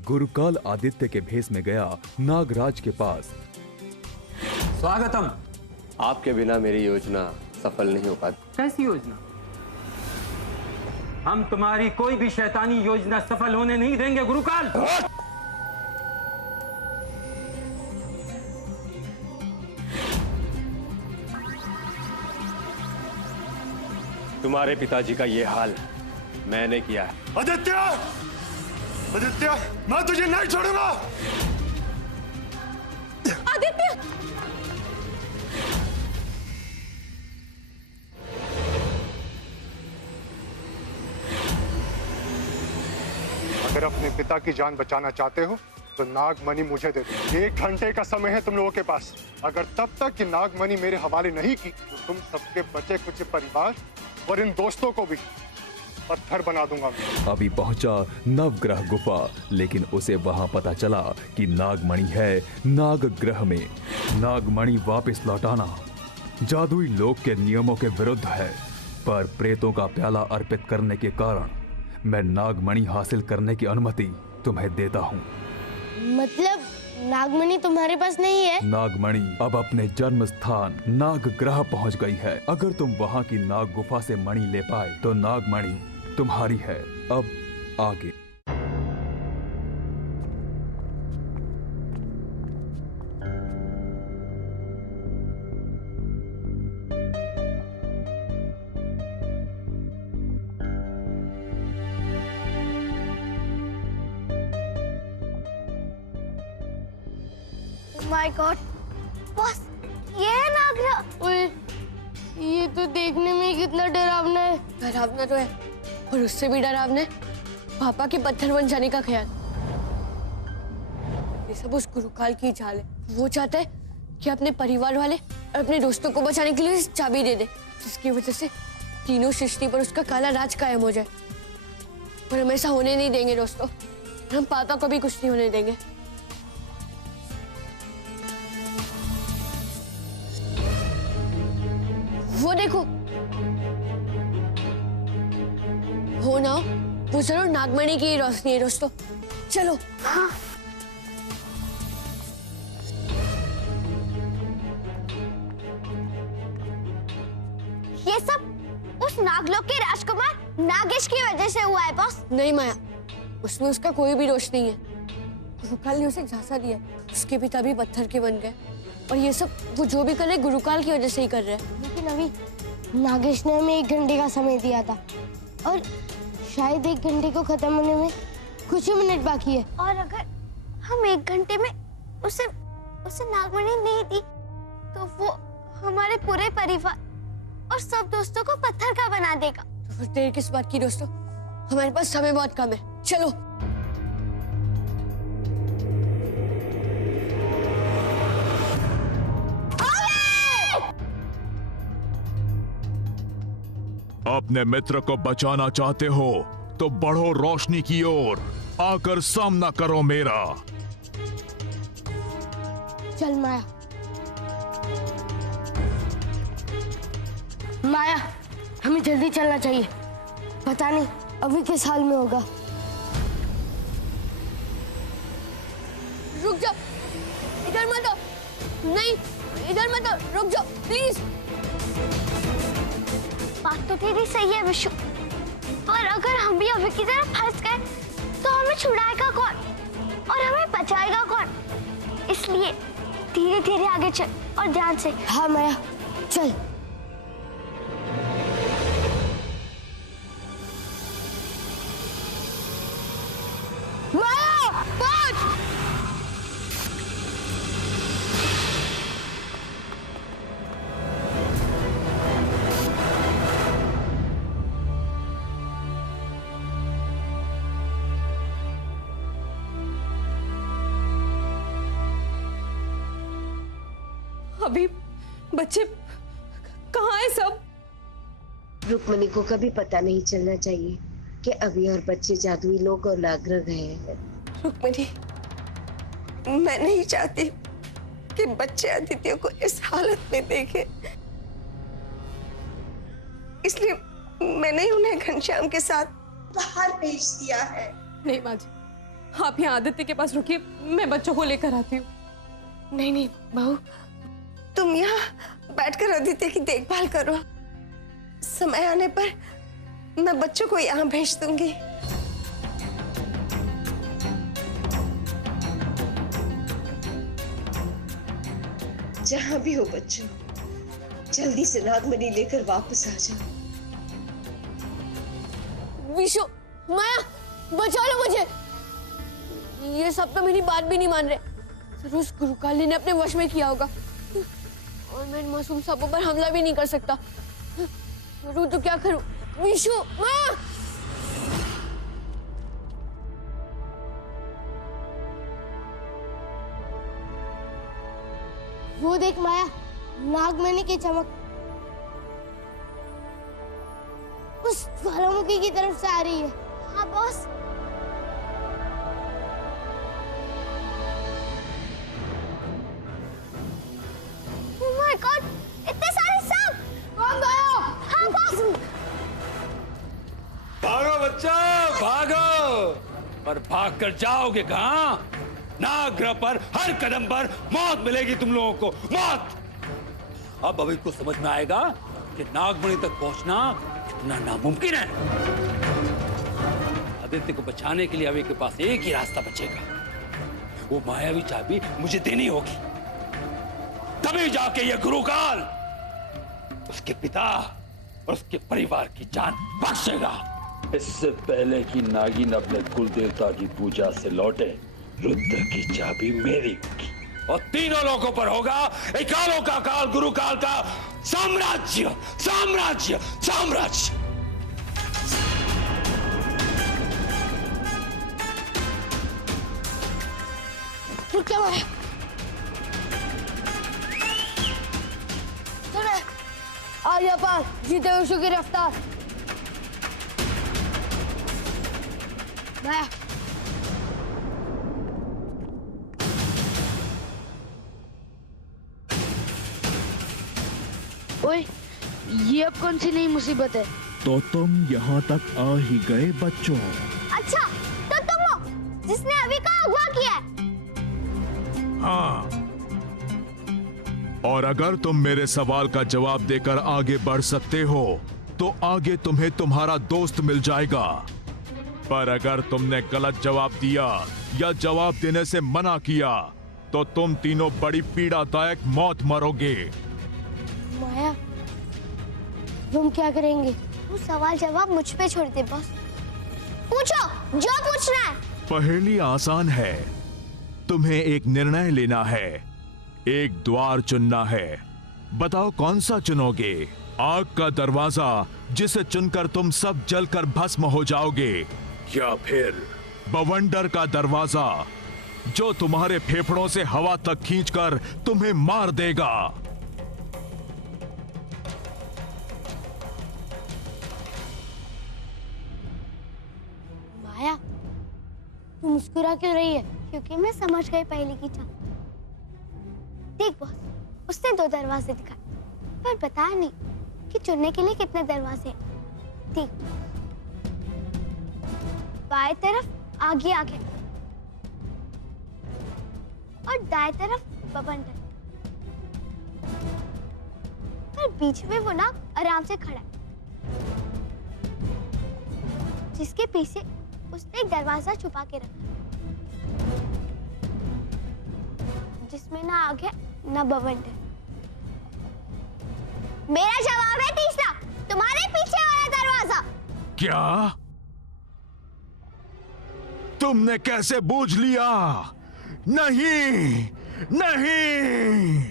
गुरुकाल आदित्य के भेष में गया नागराज के पास। स्वागतम। आपके बिना मेरी योजना सफल नहीं हो पाती। कैसी योजना? हम तुम्हारी कोई भी शैतानी योजना सफल होने नहीं देंगे गुरुकाल। तुम्हारे पिताजी का ये हाल मैंने किया है। आदित्य, आदित्य, मैं तुझे नहीं छोड़ूंगा। आदित्य! अगर अपने पिता की जान बचाना चाहते हो तो नागमणि मुझे दे दो। 1 घंटे का समय है तुम लोगों के पास। अगर तब तक ये नागमणि मेरे हवाले नहीं की तो तुम सबके बचे कुछ परिवार और इन दोस्तों को भी पत्थर बना दूंगा। अभी पहुंचा नवग्रह गुफा, लेकिन उसे वहां पता चला कि नागमणि है नागग्रह में। नागमणि वापस लौटाना जादुई लोक के नियमों के विरुद्ध है, पर प्रेतों का प्याला अर्पित करने के कारण मैं नागमणि हासिल करने की अनुमति तुम्हें देता हूँ। मतलब नागमणि तुम्हारे पास नहीं है? नागमणि अब अपने जन्म स्थान नागग्रह पहुंच गई है। अगर तुम वहां की नाग गुफा से मणि ले पाए तो नागमणि तुम्हारी है। अब आगे। माय गॉड बॉस, ये है नागराज। ओए, ये तो देखने में कितना डरावना है। डरावना तो है, पर उससे भी डरावना है पापा के पत्थर बन जाने का ख्याल। ये सब उस गुरुकाल की चाल है। वो चाहता है कि अपने परिवार वाले और अपने दोस्तों को बचाने के लिए इस चाबी दे दे, जिसकी वजह से तीनों सृष्टि पर उसका काला राज कायम हो जाए। पर हम ऐसा होने नहीं देंगे दोस्तों, हम पापा को भी कुछ नहीं होने देंगे। वो देखो, हो ना, वो जरूर नागमणि की रोशनी है दोस्तों। चलो। हाँ। ये सब उस नागलोक के राजकुमार नागेश की वजह से हुआ है बॉस। नहीं माया, उसमें उसका कोई भी दोष नहीं है। गुरुकाल ने उसे झांसा दिया, उसके पिता भी पत्थर के बन गए, और ये सब वो जो भी कर रहे गुरुकाल की वजह से ही कर रहे हैं। लेकिन अभी नागेश ने हमें 1 घंटे का समय दिया था, और शायद 1 घंटे को खत्म होने में कुछ ही मिनट बाकी है। और अगर हम 1 घंटे में उसे नागमणि नहीं दी तो वो हमारे पूरे परिवार और सब दोस्तों को पत्थर का बना देगा। तो फिर देर किस बात की दोस्तों, हमारे पास समय बहुत कम है। चलो। अपने मित्र को बचाना चाहते हो तो बढ़ो रोशनी की ओर, आकर सामना करो मेरा। चल माया। माया, हमें जल्दी चलना चाहिए, पता नहीं अभी किस हाल में होगा। रुक जाओ, इधर मत आओ। नहीं, इधर मत आओ, रुक जाओ प्लीज। बात तो तेरी सही है विशु, पर अगर हम भी अभी की तरह फंस गए तो हमें छुड़ाएगा कौन और हमें बचाएगा कौन? इसलिए धीरे धीरे आगे चल और ध्यान से। हाँ माया, चल। माया, बच! अभी बच्चे कहाँ है सब? रुक्मणी को कभी पता नहीं चलना चाहिए कि अभी और बच्चे जादुई लोक और नागग्रह गए हैं। रुक्मणी, मैं नहीं चाहती कि बच्चे आदित्य को इस हालत में देखें, इसलिए मैंने उन्हें घनश्याम के साथ बाहर भेज दिया है। नहीं माँ जी, आप यहाँ आदित्य के पास रुकिए, मैं बच्चों को लेकर आती हूँ। नहीं नहीं बहू, तुम यहाँ बैठकर आदित्य की देखभाल करो। समय आने पर मैं बच्चों को यहाँ भेज दूंगी। जहां भी हो बच्चों, जल्दी से नागमणि लेकर वापस आ जाओ। विशु, माया, बचा लो मुझे। ये सब तो मेरी बात भी नहीं मान रहे। जरूर उस गुरुकाली ने अपने वश में किया होगा, और मैं इन मासूम सांपों पर हमला भी नहीं कर सकता। करूं तो क्या करूं? विशु, माया। वो देख माया, नागमणि की चमक उस ज्वालामुखी की तरफ से आ रही है। हाँ बॉस। Oh my God, इतने सारे सांप! कौन गया? हाँ बॉस। भागो बच्चा, भागो। पर भाग कर जाओगे कहाँ? नागग्रह पर हर कदम पर मौत मिलेगी तुम लोगों को, मौत। अब अभी को समझ में आएगा कि नागमणि तक पहुंचना कितना नामुमकिन है। आदित्य को बचाने के लिए अभी के पास एक ही रास्ता बचेगा, वो मायावी चाबी मुझे देनी होगी, तभी जाके ये गुरुकाल उसके पिता और उसके परिवार की जान बख्शेगा। इससे पहले कि नागिन अपने कुल देवता की पूजा से लौटे, रुद्र की चाबी मेरी होगी, और तीनों लोगों पर होगा एकालों का काल, गुरुकाल का साम्राज्य, साम्राज्य, साम्राज्य। रुक जा माया। सुने, आर्या पार जीते विशु की रफ्तार। माया, ओए, ये अब कौन सी नई मुसीबत है? तो तुम यहाँ तक आ ही गए बच्चों। अच्छा, तो तुम हो जिसने अभी का अगवा किया है। हाँ, और अगर तुम मेरे सवाल का जवाब देकर आगे बढ़ सकते हो तो आगे तुम्हें तुम्हारा दोस्त मिल जाएगा, पर अगर तुमने गलत जवाब दिया या जवाब देने से मना किया तो तुम तीनों बड़ी पीड़ादायक मौत मरोगे। माया, तुम क्या करेंगे? वो सवाल जवाब मुझ पे छोड़ दे बॉस। पूछो जो पूछना है। पहेली आसान है, तुम्हें एक निर्णय लेना है, एक द्वार चुनना है। बताओ कौन सा चुनोगे? आग का दरवाजा जिसे चुनकर तुम सब जलकर भस्म हो जाओगे, या फिर बवंडर का दरवाजा जो तुम्हारे फेफड़ों से हवा तक खींचकर तुम्हें मार देगा। माया, तू मुस्कुरा क्यों रही है? क्योंकि मैं समझ गई पहले की चाल। देख बॉस, उसने 2 दरवाजे दिखाए, पर बताया नहीं कि चुनने के लिए कितने दरवाजे हैं। देख, बाएं तरफ आगे आगे और दाएं तरफ बवंडर, पर बीच में वो नाग आराम से खड़ा है, जिसके पीछे उसने एक दरवाजा छुपा के रखा, जिसमें ना आग है ना बवंडर। मेरा जवाब है तीसरा, तुम्हारे पीछे वाला दरवाजा। क्या? तुमने कैसे बूझ लिया? नहीं, नहीं।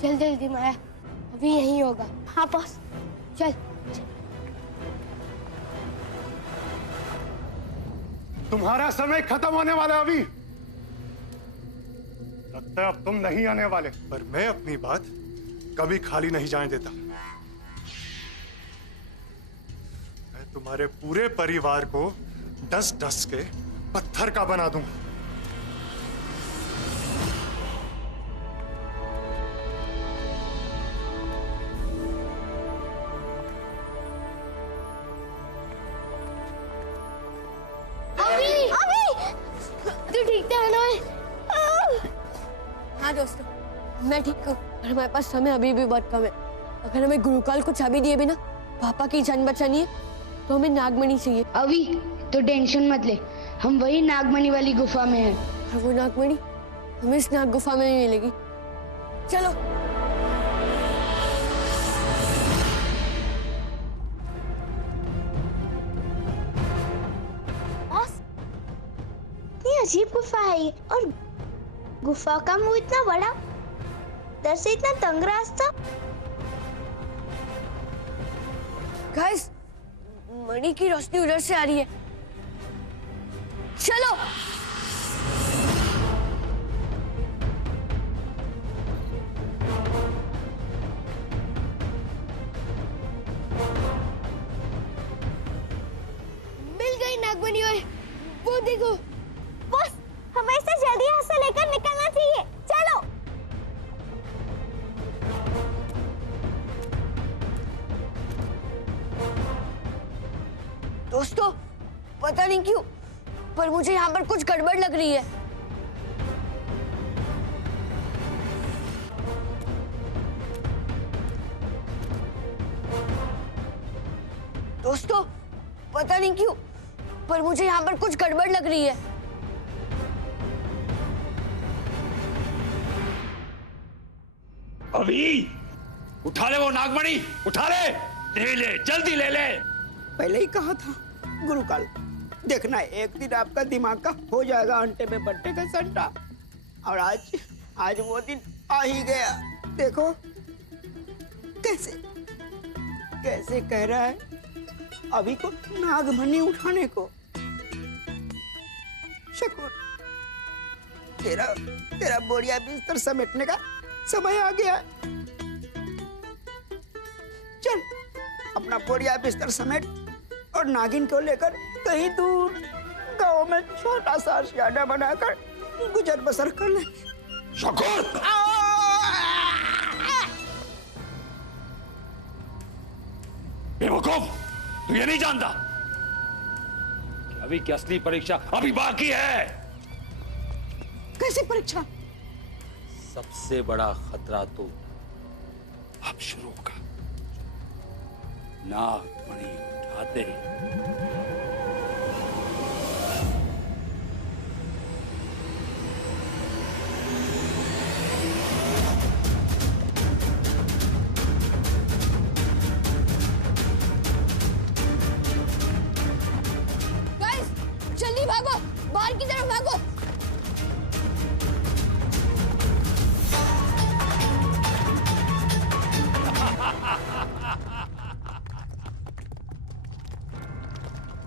चल जल्दी माया, अभी यही होगा। हाँ बॉस, चल। तुम्हारा समय खत्म होने वाला है अभी। लगता है अब तुम नहीं आने वाले, पर मैं अपनी बात कभी खाली नहीं जाने देता। मैं तुम्हारे पूरे परिवार को डस डस के पत्थर का बना दूं। ध्यान है। हाँ दोस्तों, मैं ठीक हूँ और हमारे पास समय अभी भी बहुत कम है। अगर हमें गुरुकाल को चाबी दिए बिना पापा की जान बचानी है तो हमें नागमणि चाहिए। अभी तो टेंशन मत ले, हम वही नागमणि वाली गुफा में हैं। और वो नागमणि हमें इस नाग गुफा में ही मिलेगी। चलो। इतनी अजीब गुफा है ये, और गुफा का मुंह इतना बड़ा, दर से इतना तंग रास्ता। गाइस, मणि की रोशनी उधर से आ रही है। चलो। मिल गई नागमणि। ओए, वो देखो। बस हमें इसे जल्दी यहाँ से लेकर निकलना चाहिए। चलो। दोस्तों, पता नहीं क्यों पर मुझे यहाँ पर कुछ गड़बड़ लग रही है। दोस्तों, पता नहीं क्यों पर मुझे यहाँ पर कुछ गड़बड़ लग रही है। अभी उठा ले वो नागमणि, उठा ले, ले ले, जल्दी ले ले। पहले ही कहा था गुरुकाल, देखना एक दिन आपका दिमाग का हो जाएगा अंटे में बट्टे का संटा। और आज वो दिन आ ही गया। देखो कैसे कैसे कह रहा है अभी को नागमणि उठाने को। शकूर, तेरा बोरिया बिस्तर समेटने का समय आ गया। चल अपना बोरिया बिस्तर समेट और नागिन को लेकर कहीं दूर गांव में छोटा सा आशियाना बनाकर गुजर बसर कर लेंगे। शकूर! बेवकूफ, तू ये नहीं जानता कि अभी की असली परीक्षा अभी बाकी है। कैसी परीक्षा? सबसे बड़ा खतरा तो अब शुरू होगा। नागमणि उठाते गाइस, जल्दी भागो, बाहर की तरफ भागो।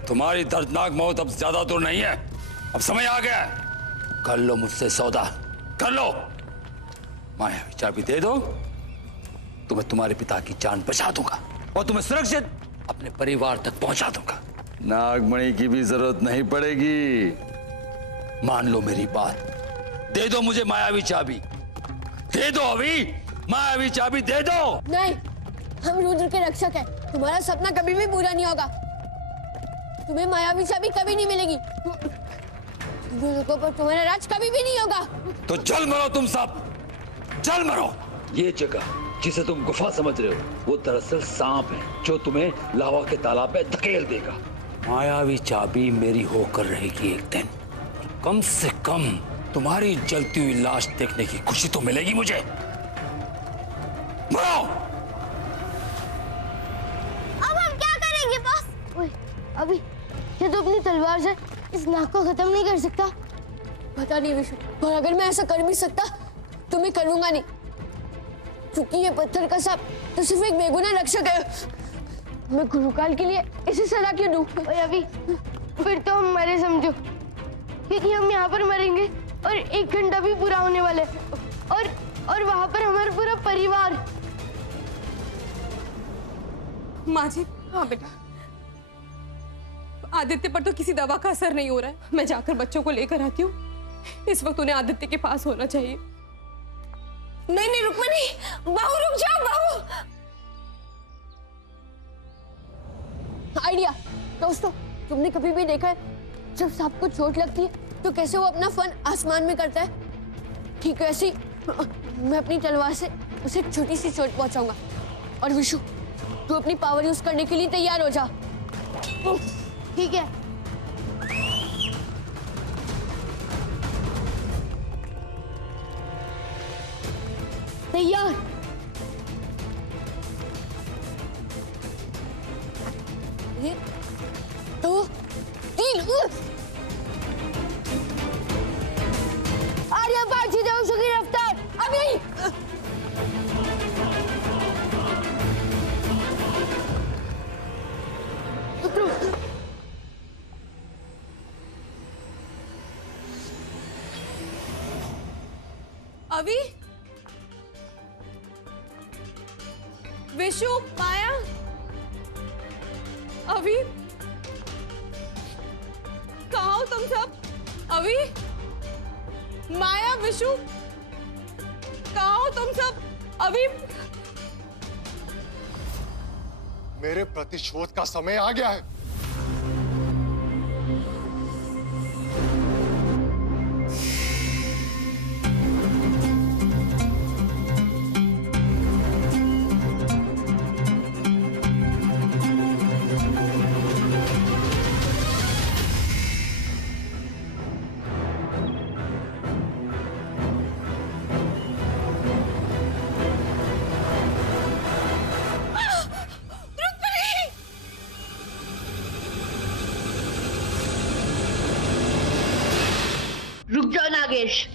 तुम्हारी दर्दनाक मौत अब ज्यादा दूर नहीं है। अब समय आ गया है। कर लो मुझसे सौदा, कर लो। मायावी चाबी दे दो तो मैं तुम्हारे पिता की जान बचा दूंगा और तुम्हें सुरक्षित अपने परिवार तक पहुंचा दूंगा। नागमणि की भी जरूरत नहीं पड़ेगी। मान लो मेरी बात, दे दो मुझे मायावी चाबी, दे दो अभी, मायावी चाबी दे दो। नहीं, हम रुद्र के रक्षक हैं। तुम्हारा सपना कभी भी पूरा नहीं होगा। तुम्हें मायावी चाबी कभी नहीं मिलेगी। पर तुम्हारा राज कभी भी नहीं होगा। तो जल मरो तुम सब, जल मरो। ये जगह जिसे तुम गुफा समझ रहे हो वो दरअसल सांप है जो तुम्हें लावा के तालाब में धकेल देगा। मायावी चाबी मेरी होकर रहेगी एक दिन। कम से कम तुम्हारी जलती हुई लाश देखने की खुशी तो मिलेगी मुझे। मरो। अब हम क्या करेंगे बॉस? ओए, अभी क्या तू अपनी तलवार से इस नाग को खत्म नहीं कर सकता? पता नहीं विष्णु, पर अगर मैं ऐसा कर भी सकता तो मैं करूंगा नहीं, क्योंकि ये पत्थर का सांप तो सिर्फ एक बेगुनाह रक्षक है। मैं गुरुकाल के लिए इसे सजा क्यों दूं? ओए अभी, फिर तो हम मरे समझो, क्योंकि हम यहाँ पर मरेंगे और 1 घंटा भी पूरा होने वाला है और वहाँ पर हमारा पूरा परिवार। माँ जी। हाँ बेटा, आदित्य पर तो किसी दवा का असर नहीं हो रहा है। मैं जाकर बच्चों को लेकर आती हूँ। इस वक्त उन्हें आदित्य के पास होना चाहिए। नहीं नहीं रुक्मिणी, बहू रुक जाओ बहू। आइडिया। दोस्तों, तुमने कभी भी देखा है जब सांप को चोट लगती है तो कैसे वो अपना फन आसमान में करता है, ठीक वैसे ही मैं अपनी तलवार से उसे एक छोटी सी चोट पहुंचाऊंगा। और विशु, तू अपनी पावर यूज करने के लिए तैयार हो जा। ठीक है। तैयार। एक, दो, तीन। आर्यभट्ट जी ने उसकी रफ्तार अभी। अभी, विशु, माया, अभी कहाँ हो तुम सब? अभी, माया, विशु, कहाँ हो तुम सब? अभी मेरे प्रतिशोध का समय आ गया है। रुक जाओ नागेश।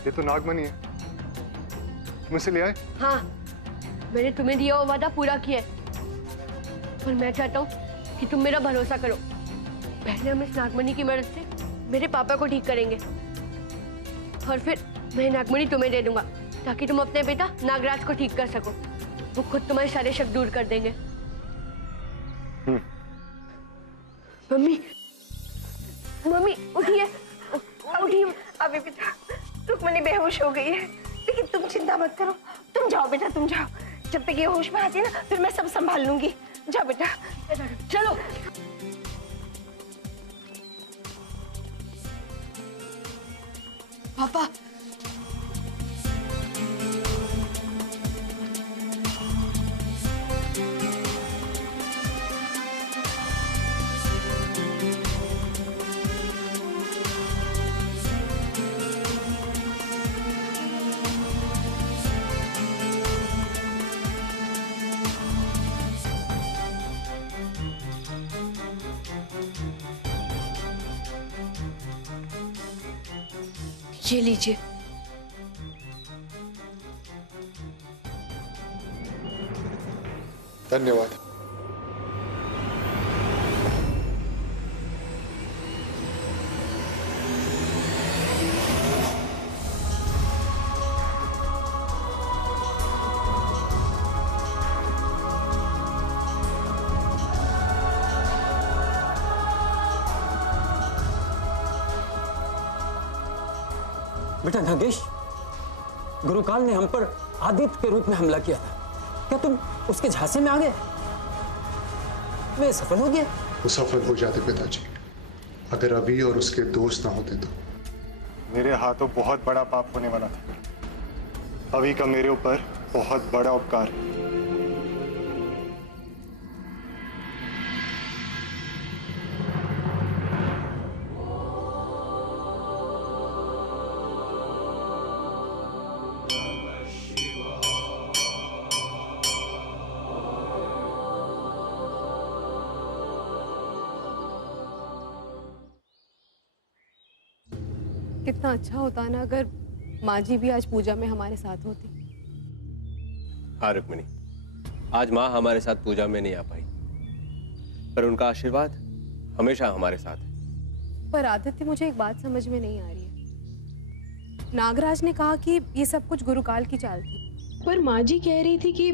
ये तो नागमणि है, तुम इसे ले आए? हाँ, मैंने तुम्हें दिया हुआ वादा पूरा किया है। और मैं चाहता हूँ कि तुम मेरा भरोसा करो। पहले हम इस नागमणि की मदद से मेरे पापा को ठीक करेंगे, और फिर मैं नागमणि तुम्हें दे दूंगा ताकि तुम अपने बेटा नागराज को ठीक कर सको। वो खुद तुम्हारे सारे शक दूर कर देंगे। मम्मी, मम्मी उठिए, उठिए। अभी बेटा रुक्मणी बेहोश हो गई है, लेकिन तुम चिंता मत करो। तुम जाओ बेटा, तुम जाओ। जब तक ये होश में आती है ना, फिर मैं सब संभाल लूंगी। जाओ बेटा, चलो। पापा, ये लीजिए। धन्यवाद। बेटा नागेश, गुरुकाल ने हम पर आदित्य के रूप में हमला किया था। क्या तुम उसके झांसे में आ गए? वे सफल हो गया? वो सफल हो जाते पिताजी, अगर अभी और उसके दोस्त ना होते तो। मेरे हाथों बहुत बड़ा पाप होने वाला था। अभी का मेरे ऊपर बहुत बड़ा उपकार है। कितना अच्छा होता ना अगर माँ जी भी आज पूजा में हमारे साथ होती। हाँ रुक्मिणी, आज माँ हमारे साथ पूजा में नहीं आ पाई, पर उनका आशीर्वाद हमेशा हमारे साथ है। पर आदित्य, मुझे एक बात समझ में नहीं आ रही है। नागराज ने कहा कि ये सब कुछ गुरुकाल की चाल थी, पर माँ जी कह रही थी कि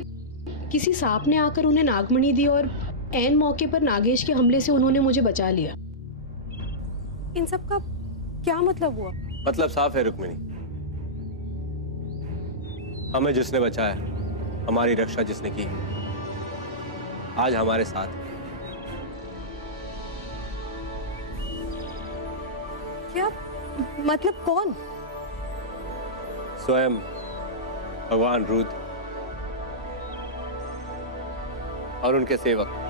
किसी सांप ने आकर उन्हें नागमणि दी और ऐन मौके पर नागेश के हमले से उन्होंने मुझे बचा लिया। इन सब का क्या मतलब हुआ? मतलब साफ है रुक्मिणी, हमें जिसने बचाया, हमारी रक्षा जिसने की, आज हमारे साथ है। क्या मतलब? कौन? स्वयं भगवान रुद्र और उनके सेवक।